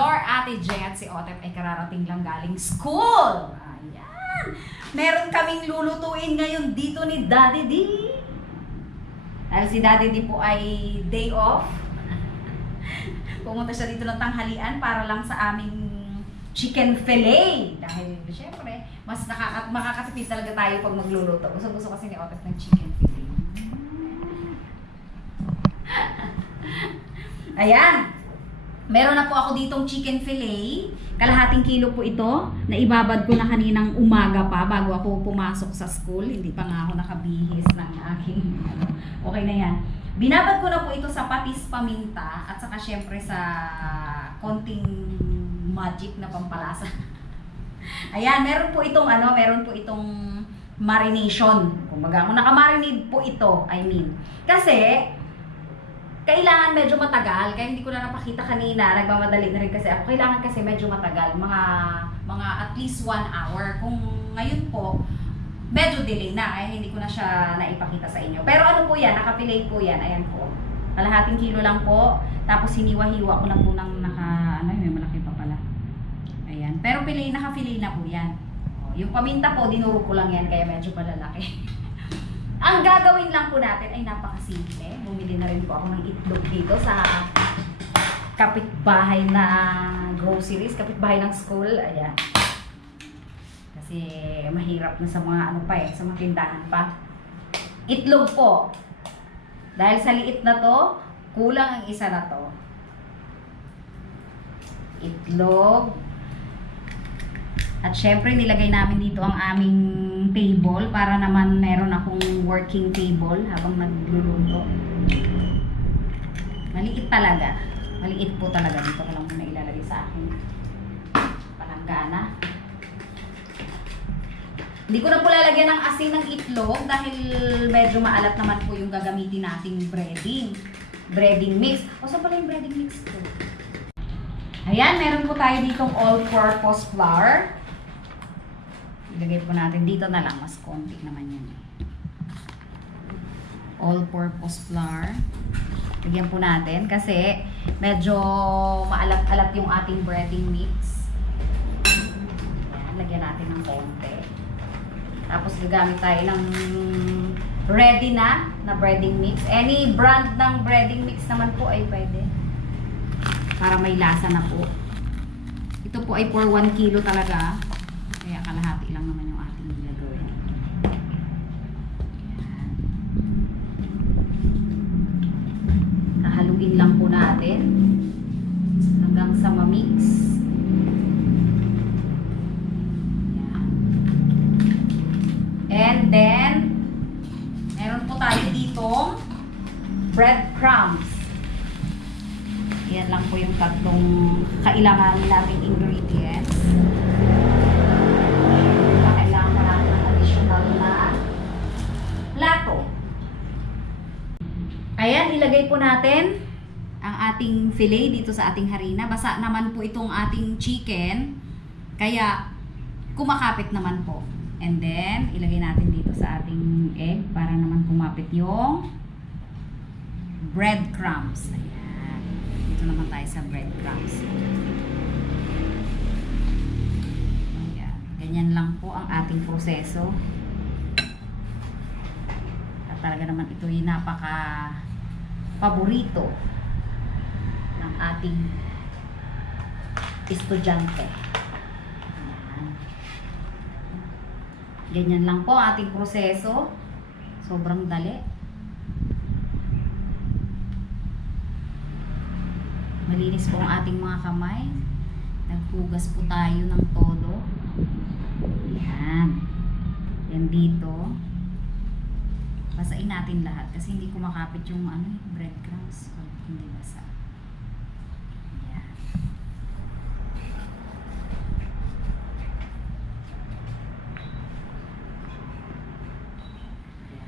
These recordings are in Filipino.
your Ate Jeng at si Otep ay kararating lang galing school. Ayan. Meron kaming lulutuin ngayon dito ni Daddy D. Dahil si Daddy D po ay day off. Pumunta siya dito ng tanghalian para lang sa aming chicken fillet. Dahil, syempre, mas nakaka makakatipid talaga tayo pag magluluto. Gusto gusto kasi ni Otep ng chicken fillet. Ayan. Meron na po ako ditong chicken fillet. Kalahating kilo po ito. Naibabad ko na kaninang umaga pa bago ako pumasok sa school. Hindi pa nga ako nakabihis ng aking ano. Okay na yan. Binabad ko na po ito sa patis paminta at saka syempre sa konting magic na pampalasa. Ayan, meron po itong ano, meron po itong marination. Kumbaga, kung nakamarinate po ito, I mean. Kasi, kailangan medyo matagal, kaya hindi ko na napakita kanina, nagmamadali na rin kasi ako. Kailangan kasi medyo matagal, mga mga at least one hour. Kung ngayon po, medyo delay na, kaya hindi ko na siya naipakita sa inyo. Pero ano po yan, nakapilay po yan, ayan po. Kalahating kilo lang po, tapos hiniwa-hiwa ko na po ng naka, ano, may malaki pa pala. Ayan, pero pilay, nakapilay na po yan. O, Yung paminta po, dinuro ko lang yan, kaya medyo malalaki. Ang gagawin lang po natin ay napakasimple. Bumili na rin po ako ng itlog dito sa kapitbahay na groceries, kapitbahay ng school. Ayan. Kasi mahirap na sa mga ano pa eh, sa mga tindahan pa. Itlog po. Dahil sa liit na to, kulang ang isa na to. Itlog. At syempre, nilagay namin dito ang aming table para naman meron akong working table habang nagluluto. Maliit talaga. Maliit po talaga. Dito ko lang muna ilalagay sa akin. Palanggana. Hindi ko na po lalagyan ng asin ng itlog dahil medyo maalat naman po yung gagamitin nating breading. Breading mix. O saan pala yung breading mix ko? Ayan, meron po tayo ditong all-purpose flour. Ilagay po natin dito na lang. Mas konti naman yan. All-purpose flour. Lagyan po natin kasi medyo maalat-alat yung ating breading mix. Ayan, lagyan natin ng konti. Tapos gagamit tayo ng ready na na breading mix. Any brand ng breading mix naman po ay pwede. Para may lasa na po. Ito po ay for 1 kilo talaga. Kaya kalahati lang naman yung ating gagawin. Ayan. Kahaluin lang po natin hanggang sa ma-mix. Ayan. And then, meron po tayo ditong breadcrumbs. Yan lang po yung tatlong kailangan nating ingredients. Natin ang ating fillet dito sa ating harina. Basa naman po itong ating chicken. Kaya, kumakapit naman po. And then, ilagay natin dito sa ating egg para naman kumapit yung breadcrumbs. Ayan. Dito naman tayo sa breadcrumbs. Ayan. Ganyan lang po ang ating proseso. At talaga naman ito yung napaka paborito ng ating estudyante. Ayan. Ganyan lang po ating proseso. Sobrang dali. Malinis po ang ating mga kamay. Naghugas po tayo ng todo. Yan. Yan dito. Basain natin lahat kasi hindi kumakapit yung ano, breadcrumbs pag hindi basa. Yan.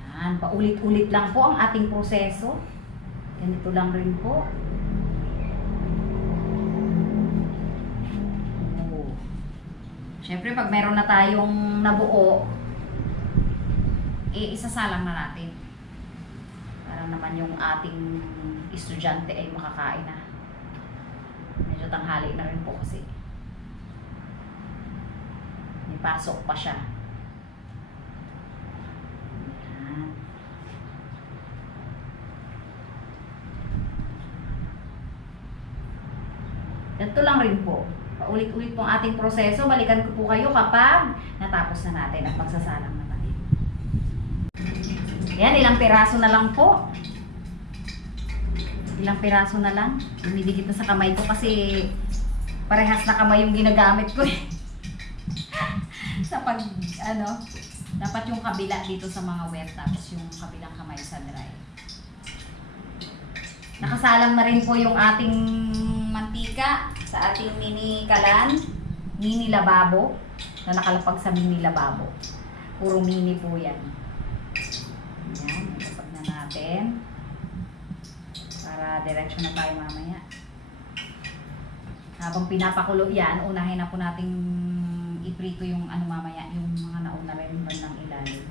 Yan. Paulit-ulit lang po ang ating proseso. Ganito lang rin po. Siyempre, pag meron na tayong nabuo, eh, isasalang na natin. Para naman yung ating estudyante ay makakain na. Medyo tanghali na rin po kasi. May pasok pa siya. Ganito lang rin po. Paulit-ulit pong ating proseso. Balikan ko po kayo kapag natapos na natin at magsasalang na tayo. Yan, ilang piraso na lang po. Ilang piraso na lang. Dumidikit na sa kamay ko kasi parehas na kamay yung ginagamit ko eh. sa pag, ano, dapat yung kabila dito sa mga wet tapos yung kabilang kamay sa dry. Nakasalang na rin po yung ating mantika sa ating mini kalan, mini lababo, na nakalapag sa mini lababo. Puro mini po yan. Natin. Para diretsyo na tayo mamaya. Habang pinapakulo yan, unahin na po nating iprito yung ano mamaya, yung mga nauna rin bandang ilalim.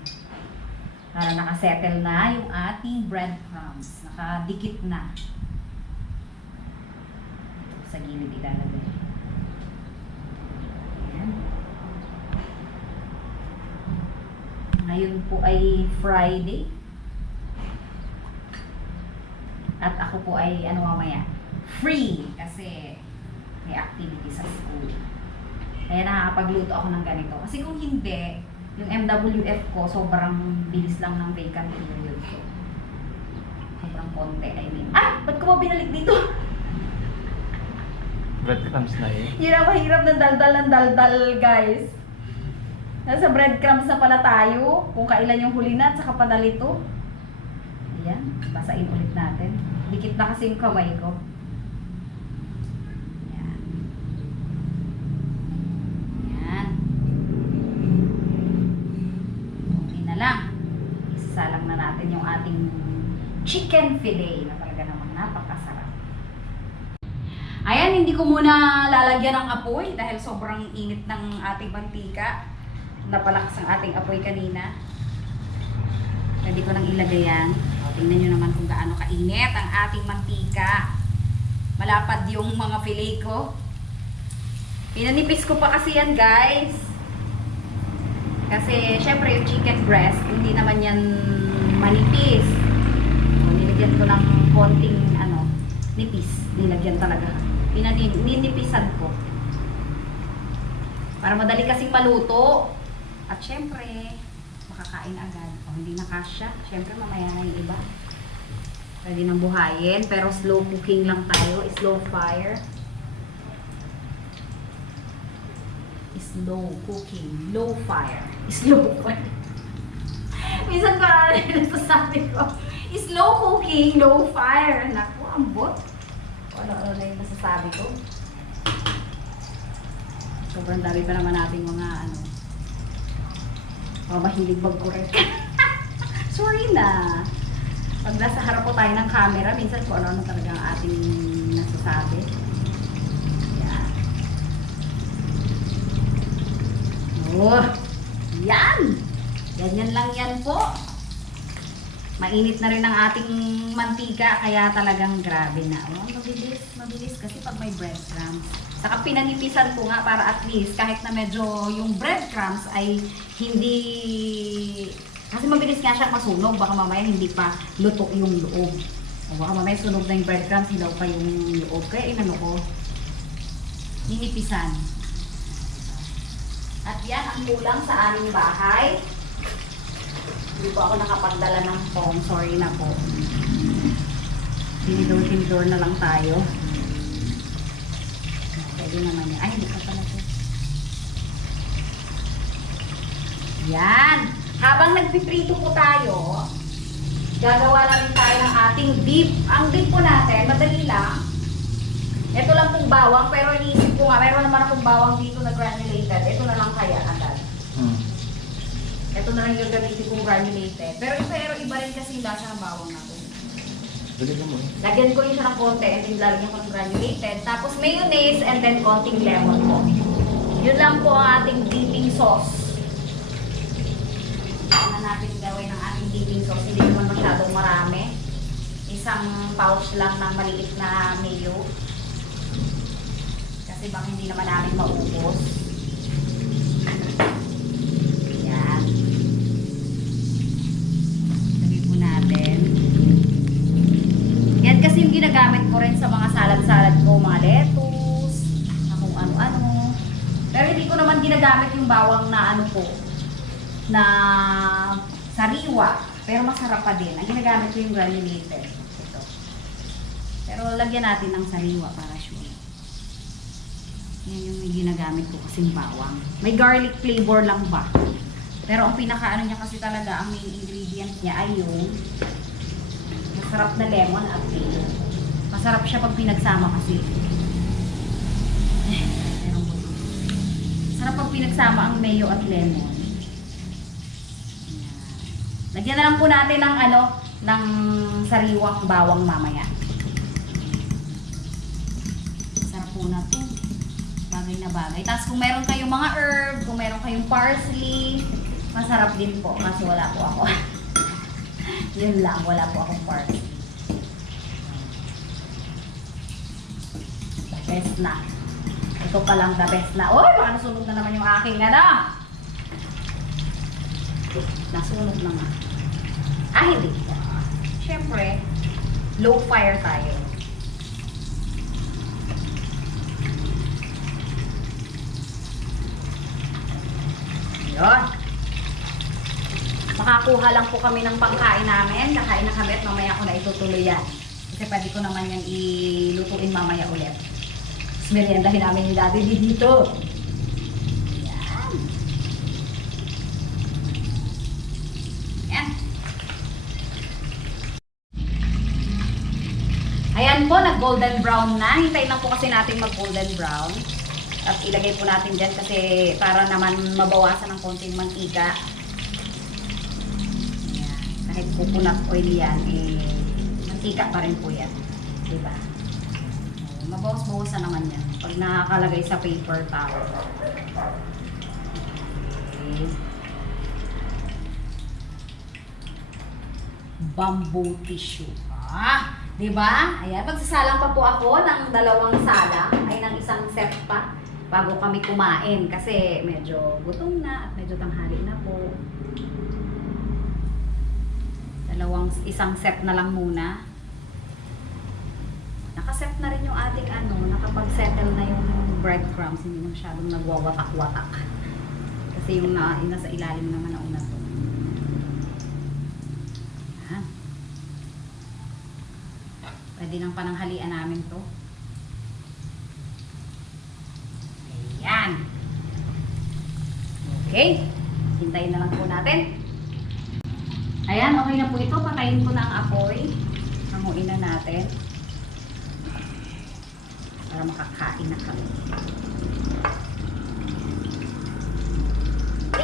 Para nakasettle na yung ating breadcrumbs. Nakadikit na. Sa gilid ilalagay. Ngayon po ay Friday. At ako po ay ano mamaya, free kasi may activity sa school. Kaya nakakapagluto ako ng ganito. Kasi kung hindi, yung MWF ko, sobrang bilis lang ng vacant period ko. Sobrang konti, I mean. Ah! Ba't ko ba binalik dito? Breadcrumbs na eh. Yun ang mahirap ng daldal ng daldal, guys. Nasa breadcrumbs na pala tayo. Kung kailan yung huli na at saka pa nalito. Ayan, basain ulit natin. Dikit na kasi yung kamay ko. Ayan. Ayan. Okay na lang. Isasalang na natin yung ating chicken fillet na talaga namang napakasarap. Ayan, hindi ko muna lalagyan ng apoy dahil sobrang init ng ating mantika. Napalakas ang ating apoy kanina. Pwede ko nang ilagay yan. Tingnan nyo naman gaano kainit ang ating mantika. Malapad yung mga filet ko. Pinanipis ko pa kasi yan, guys. Kasi, syempre, yung chicken breast, hindi naman yan manipis. O, nilagyan ko ng konting, ano, nipis. Nilagyan talaga. Pinanin, ninipisan ko. Para madali kasing maluto. At syempre, makakain agad. O, hindi na kasya. Syempre, mamaya na yung iba. Pwede nang buhayin. Pero slow cooking lang tayo. Slow fire. Slow cooking. Low fire. Slow fire. Minsan pa rin nasasabi ko. Slow cooking, low fire. Naku, ang bot. Ano-ano na yung masasabi ko. Sobrang dami pa naman nating mga ano. Mga mahilig mag-correct. Sorry na. Pag nasa harap po tayo ng camera, minsan kung ano-ano talaga ang ating nasasabi. Yan. Oh, yan! Ganyan lang yan po. Mainit na rin ang ating mantika, kaya talagang grabe na. Oh, mabilis, mabilis kasi pag may breadcrumbs. Saka pinanipisan ko nga para at least kahit na medyo yung breadcrumbs ay hindi... Kasi mabilis nga siyang masunog, baka mamaya hindi pa luto yung loob. O baka mamaya sunog na yung breadcrumbs, hilaw pa yung loob. Kaya inano ko, ninipisan. At yan ang kulang sa aming bahay. Hindi po ako nakapagdala ng pong. Sorry na po. Tinidor-tinidor na lang tayo. Pwede naman yan. Ay, hindi ka pala po. Yan. Habang nagpiprito po tayo, gagawa na rin tayo ng ating dip. Ang dip po natin, madali lang. Ito lang pong bawang, pero iniisip ko nga, meron naman akong bawang dito na granulated. Ito na lang kaya agad. Hmm. Ito na lang yung gamitin kong granulated. Pero, pero iba rin kasi yung lasa ng bawang natin. Eh. Lagyan ko rin siya ng konti and then lalagyan ko ng granulated. Tapos mayonnaise and then konting lemon po. Yun lang po ang ating dipping sauce. Na natin gawin ang ating dipping sauce. Hindi naman masyadong marami. isang pouch lang ng maliit na mayo. Kasi bang hindi naman namin maubos. Yan. Lagay po natin. Yan kasi yung ginagamit ko rin sa mga salad-salad ko, mga lettuce, kung ano-ano. Pero hindi ko naman ginagamit yung bawang na ano po, na sariwa. Pero masarap pa din. Ang ginagamit ko yung granulated. Ito. Pero lagyan natin ng sariwa para sure. Yan yung ginagamit ko kasing bawang. May garlic flavor lang ba? Pero ang pinakaano niya kasi talaga, ang main ingredient niya ay yung masarap na lemon at mayo. Masarap siya pag pinagsama kasi. Sarap pag pinagsama ang mayo at lemon. Lagyan na lang po natin ng ano, ng sariwang bawang mamaya. Sarap po na to. Bagay na bagay. Tapos kung meron kayong mga herb, kung meron kayong parsley, masarap din po kasi wala po ako. Yun lang, wala po akong parsley. The best na. Ito pa lang the best na. Uy, baka nasunog na naman yung aking ano. Nasunog na nga. Ah, hindi. Siyempre, low fire tayo. Yun. Makakuha lang po kami ng pangkain namin. Nakain na kami at mamaya ko na itutuloy yan. Kasi pwede ko naman yan ilutuin mamaya ulit. Meriendahin namin yung daddy dito. Yan. Yan. Nag-golden brown na. Hintayin lang po kasi natin mag-golden brown. At ilagay po natin dyan kasi para naman mabawasan ng konting mantika. Ayan. Kahit coconut oil yan, eh, mantika pa rin po yan. Diba? O, Mabawas-bawasan naman yan pag nakakalagay sa paper towel. Okay. Bamboo tissue. Ah, 'di ba? Ayan, pagsasalang pa po ako ng dalawang salang, ay ng isang set pa bago kami kumain kasi medyo gutom na at medyo tanghali na po. Dalawang isang set na lang muna. Nakaset na rin yung ating ano, nakapag-settle na yung breadcrumbs, hindi masyadong nagwawatak-watak. Kasi yung na, yung nasa ilalim naman na una to. Yan. Pwede nang pananghalian namin to. Ayan. Okay. Hintayin na lang po natin. Ayan, okay na po ito. Patayin ko na ang apoy. Hanguin na natin. Para makakain na kami.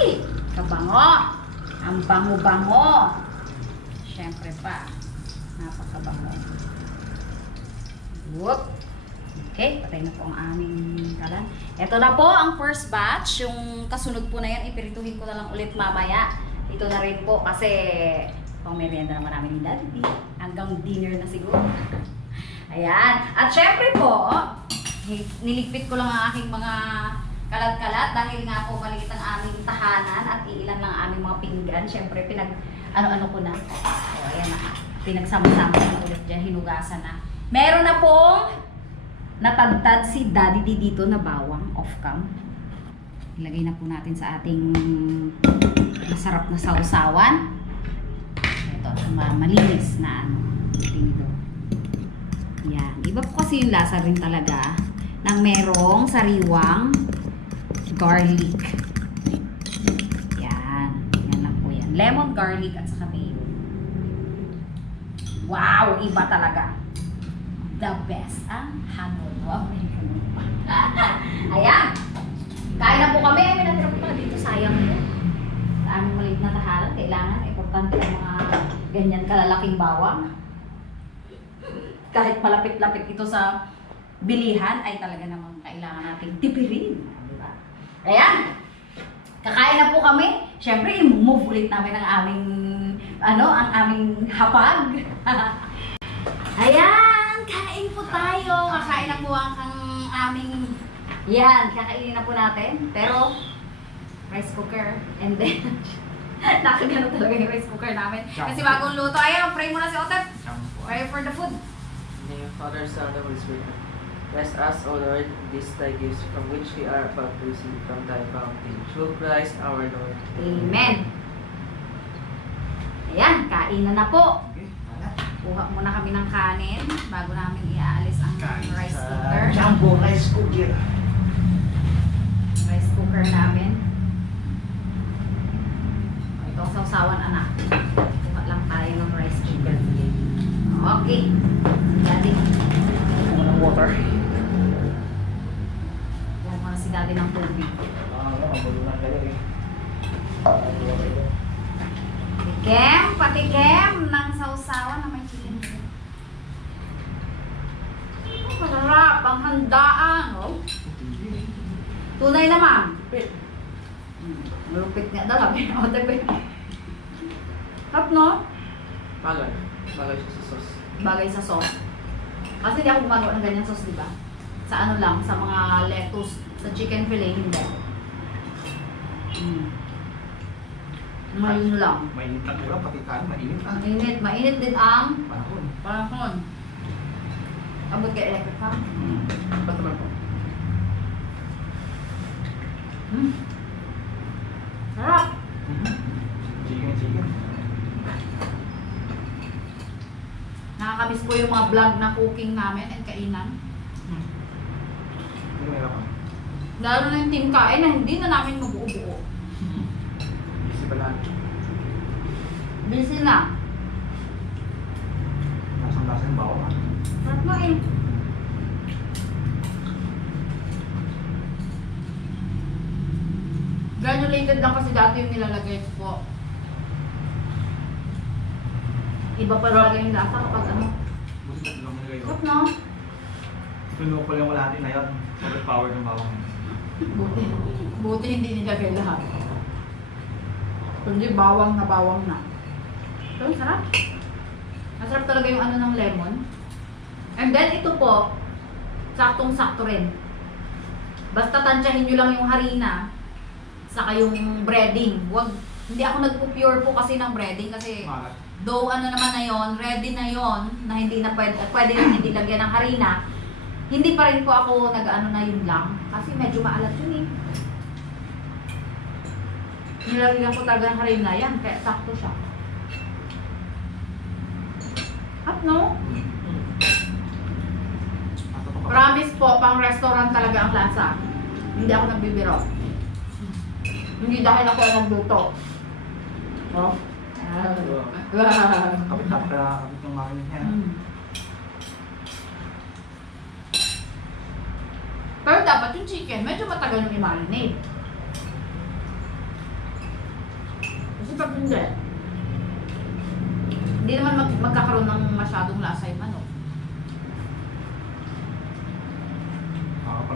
Eh, kabango. Ang bango-bango. Siyempre pa. Napakabango. Whoop. Okay, patay na po ang aming kalan. Ito na po ang first batch. Yung kasunod po na yan, ipirituhin ko na lang ulit mamaya. Ito na rin po kasi pang merienda naman namin ni Daddy. Hanggang dinner na siguro. Ayan. At syempre po, niligpit ko lang ang aking mga kalat-kalat dahil nga po maliit ang aming tahanan at iilan lang ang aming mga pinggan. Syempre, pinag, ano-ano ko na. O, ayan na. Pinagsama-sama ko ulit dyan, hinugasan na. Meron na pong natagtad si Daddy D dito na bawang off-cam. Ilagay na po natin sa ating masarap na sausawan. Ito, ma- malinis na ano. Dito. Yan. Iba po kasi yung lasa rin talaga ng merong sariwang garlic. Yan. Yan lang po yan. Lemon, garlic, at saka mayo. Wow! Iba talaga. The best. Ang hamon. Wow, may pa. Ayan. Kain na po kami. May natira po dito. Sayang po. Aming maliit na tahanan, kailangan importante ang mga ganyan kalalaking bawang. Kahit malapit-lapit ito sa bilihan, ay talaga namang kailangan nating tipirin. Di ba? Ayan. Kakain na po kami. Siyempre, i-move ulit namin ang aming, ano, ang aming hapag. Ayan, kain po tayo. Kakain na po ang, aming... Yan, kakainin na po natin. Pero, rice cooker. And then, nakagano talaga yung rice cooker namin. Kasi bagong luto. Ayan, pray muna si Otep. Pray for the food. In the name of Father, Son, and Holy Spirit. Bless us, O Lord, these thy gifts from which we are about to receive from thy bounty. Through Christ our Lord. Amen. Ayan, kain na na po. Kuha muna kami ng kanin bago namin iaalis ang rice cooker. Jumbo rice cooker. Rice cooker namin. Ito ang sausawan anak. Kuha lang tayo ng rice cooker. Okay. Daddy. Ano ng water? Kuha muna si daddy ng tubig. Ah, ano, mabulunan kayo eh. Ah, water daw. Patikem, patikem ng sausawan na may chicken. Ang Masarap, ang handaan. Oh. Tunay na ma'am. Hmm, Malupit nga daw. Sabi na ako Tap no? Bagay. Bagay siya sa sauce. Bagay sa sauce. Kasi hindi ako gumagawa ng ganyan sauce, di ba? Sa ano lang, sa mga lettuce, sa chicken fillet, hindi. Mm. Mayroon lang. Mainit lang ulam, pati kanin, mainit ah. Mainit, mainit din ang Panahon. panahon. Abot ka electric fan? Ba't naman po? Hmm. Sarap! Chicken, chicken. Nakakamiss po yung mga vlog na cooking namin and kainan. Ka. Lalo na yung team kain na hindi na namin mabuo-buo. Busy pa lahat. Busy na. Lasang-lasang bawang ah. Sarap na eh. Granulated lang kasi dati yung nilalagay ko po. Iba pa talaga yung lasa kapag ano. Buti na ko. Sarap no? Ko lang wala natin na yun. Sobrang power ng bawang. Buti. Buti hindi nilagay lahat. Kundi bawang na bawang na. So, sarap. Masarap talaga yung ano ng lemon. And then, ito po, saktong-sakto rin. Basta tansyahin nyo lang yung harina, saka yung breading. Wag, hindi ako nagpo-pure po kasi ng breading kasi Malat. Though ano naman na yon, ready na yon na hindi na pwede, pwede na hindi lagyan ng harina, hindi pa rin po ako nag-ano na yun lang. Kasi medyo maalat yun eh. Nilagyan ko talaga ng harina yan, kaya sakto siya. At no? Promise po, pang restaurant talaga ang lasa. Hindi ako nagbibiro. Hindi dahil ako ang nagluto. Oh. Ah. Kapit-kapit ka kapit yung makin niya. Mm. Pero dapat yung chicken, medyo matagal yung i-marinate. Kasi pag hindi, hindi naman mag magkakaroon ng masyadong lasa yung manok.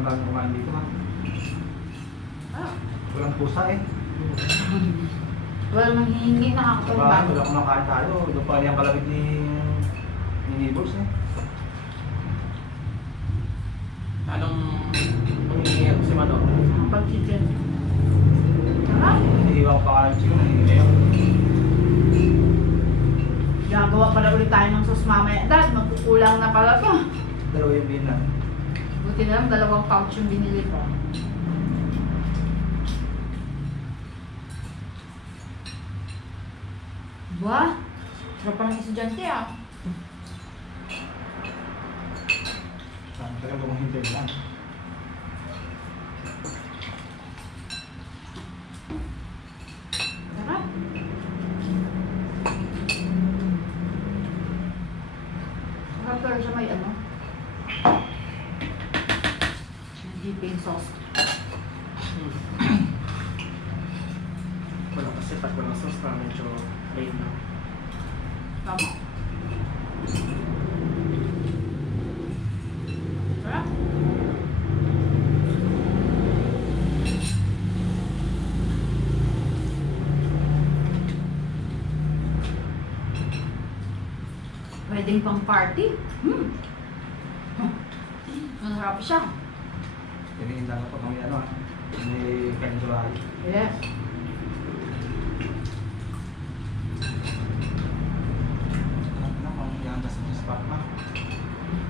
Lagi kumain dito ha. Ah, Walang pusa eh. wala nang hihingi, nakakatawa Diba, ba? wala kumakain tayo. Doon pa yung kalabit ni ni neighbors eh. Anong mangyayari ko si Mano? Pag chicken. Sarap. Hinihiwa ko pa nga yung chicken. Hinihiwa. Gagawa pala ulit tayo ng sauce mamaya. Dad, magkukulang na pala to. Dalawa yung bin na. Buti na lang, dalawang pouch yung binili ko. Ba? Sarap pa ng estudyante ah. Saan ka lang hintay lang. Sarap. Pero siya may ano. Dipping sauce. Wala kasi pag walang sauce na medyo plain na. Tama. Sarap. Din pang party. Hmm. Masarap siya. Tinihinda ko may ano ah. May bahay. Yes.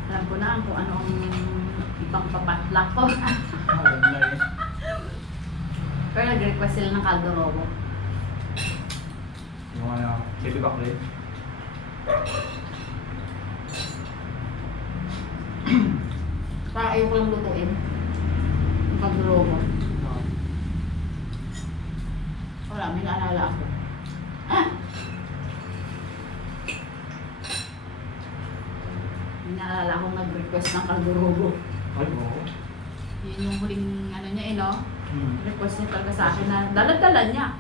Alam ko na kung ano ang ibang papatlak ko. Pero nag-request sila ng caldo robo. Yung ano, baby back leg. Parang ayoko lang lutuin. Yung caldo robo. Wala, may naalala ako. Ah! May naalala akong nag-request ng caldo robo. Ay, oo. Yun yung huling ano niya eh, no? Hmm. Request niya talaga sa akin na daladala niya.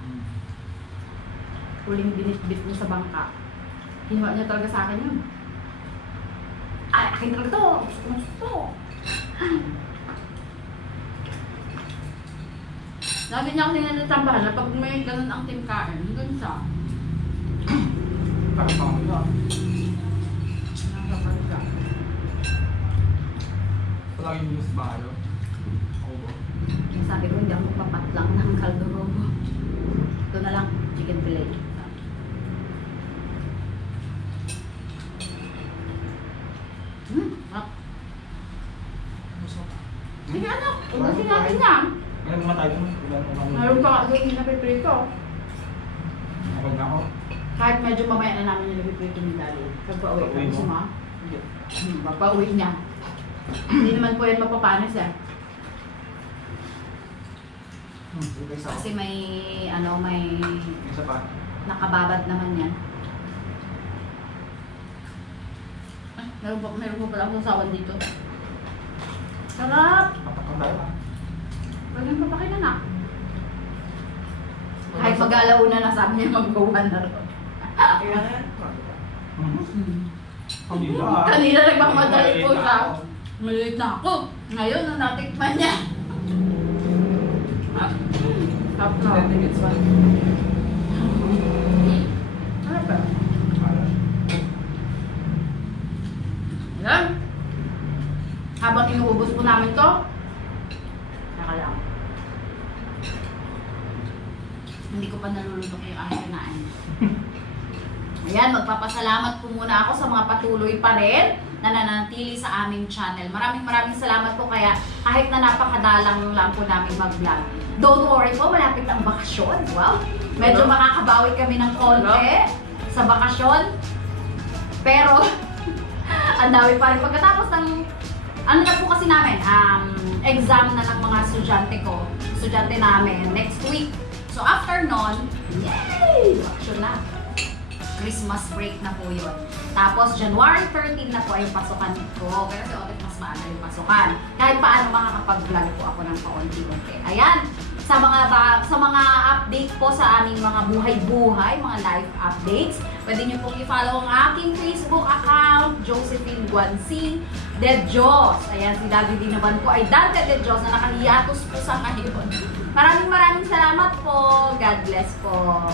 Huling binitbit niya sa bangka. Kinuha niya talaga sa akin yun. Ay, akin talaga to. Gusto ko gusto to. Lagi niya ako nilalatambahan na pag may ganun ang team kain, ganun siya. Parang pang ito ah. Nakakapagka. Palagi yung sa bahay. oh. Ako ba? Sabi ko, hindi ako magpapatlang ng kaldo robo. Ito na lang, chicken fillet. Hmm, ah. Sige anak, ubusin natin yan. Ngayon mga tayo. Mo. Meron pa kasi hindi. Okay na ako. Kahit medyo mamaya na namin yung napiprito ni Daddy. Pagpa-uwi ka Pag-uwi mo? mo? Hmm, pagpa-uwi niya. Hindi naman po yan mapapanis eh. Hmm, Kasi may, ano, may Isa pa. nakababad naman yan. Ah, meron pa, meron pa pala akong sawan dito. Sarap! Patakang tayo ah. Pwede pa pa kayo na. Kahit mag-alauna na sabi niya mag-go-one na rin. Hmm. Hindi ba ah? Kanina nagmamadali po na siya. Maliit na ako. Ngayon, nung natikman niya. Ah, Sarap na. 10 minutes man. Ano ba? Ala. Yan. Habang inuubos po namin to, saka lang. Hindi ko pa naluluto yung aking kinain. Ayan, magpapasalamat po muna ako sa mga patuloy pa rin na nananatili sa aming channel. Maraming maraming salamat po kaya kahit na napakadalang lang po namin mag-vlog. Don't worry po, malapit ang bakasyon. Wow! Medyo makakabawi kami ng konti sa bakasyon. Pero, ang dami pa rin. Pagkatapos ng, ano na po kasi namin, um, exam na ng mga estudyante ko, estudyante namin, next week. So after nun, yay! Action na. Christmas break na po yun. Tapos January 13 na po ay pasukan ko. Pero si Otit mas maaga yung pasukan. Kahit paano makakapag-vlog po ako ng kaunti-unti. Ayan, sa mga sa mga update po sa aming mga buhay-buhay, mga live updates, pwede niyo pong i-follow ang aking Facebook account, Josephine Guansi, Dead Diyos. Ayan, si Daddy din naman po ay Dante Dead Diyos na nakahiatus po sa ngayon. Maraming maraming salamat po. God bless po.